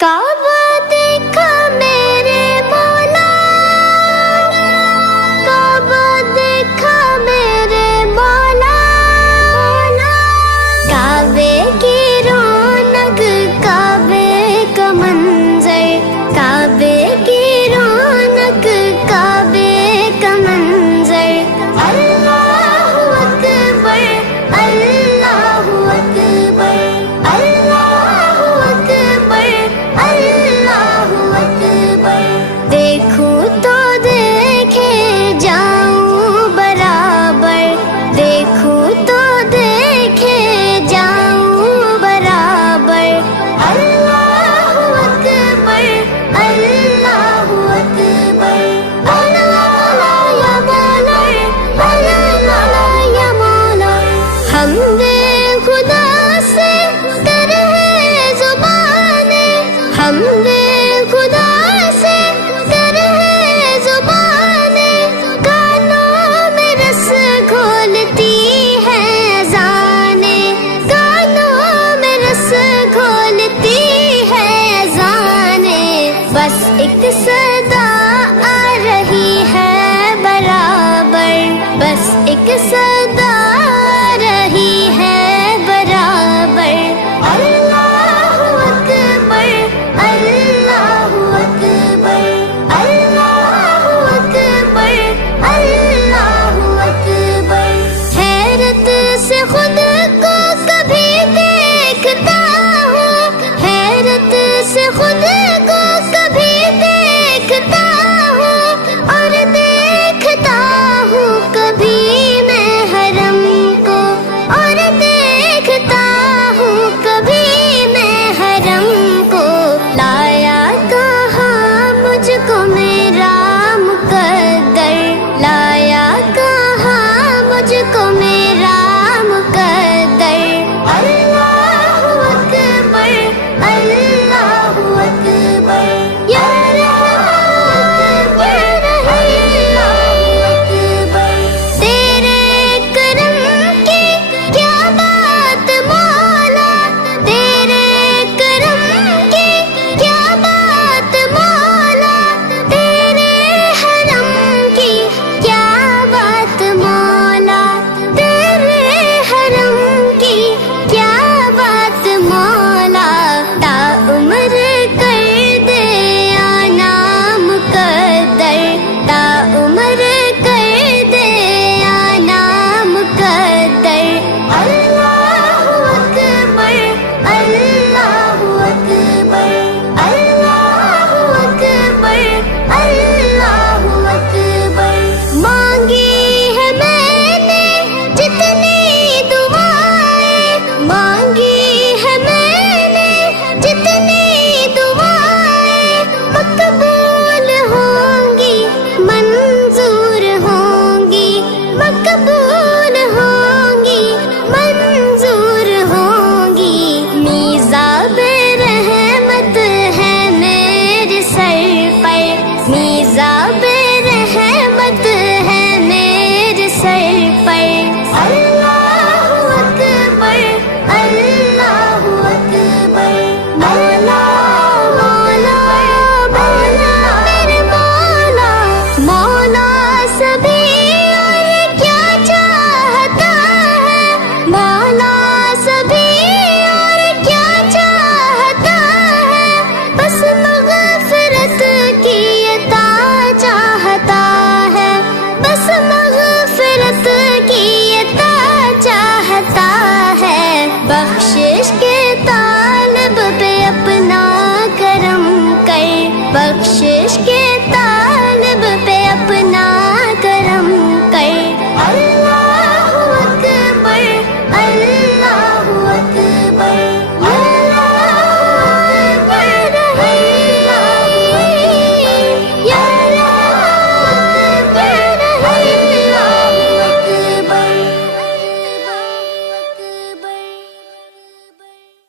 کعبہ دیکھا میرے مولا، کعبہ دیکھا میرے مولا، کعبے کی رونق، کعبے کا منظر، کعبے کی رونق، کعبے کا منظر۔ اللہ اکبر، اللہ اکبر، اللہ اکبر، اللہ اکبر۔ دیکھوں تو دیکھے جاؤں برابر، دیکھوں تو دیکھے جاؤں برابر۔ اللہ اکبر، اللہ اکبر، اللہ یا مولا، اللہ یا مولا۔ حمد خدا سے در ہے زبانیں، حمد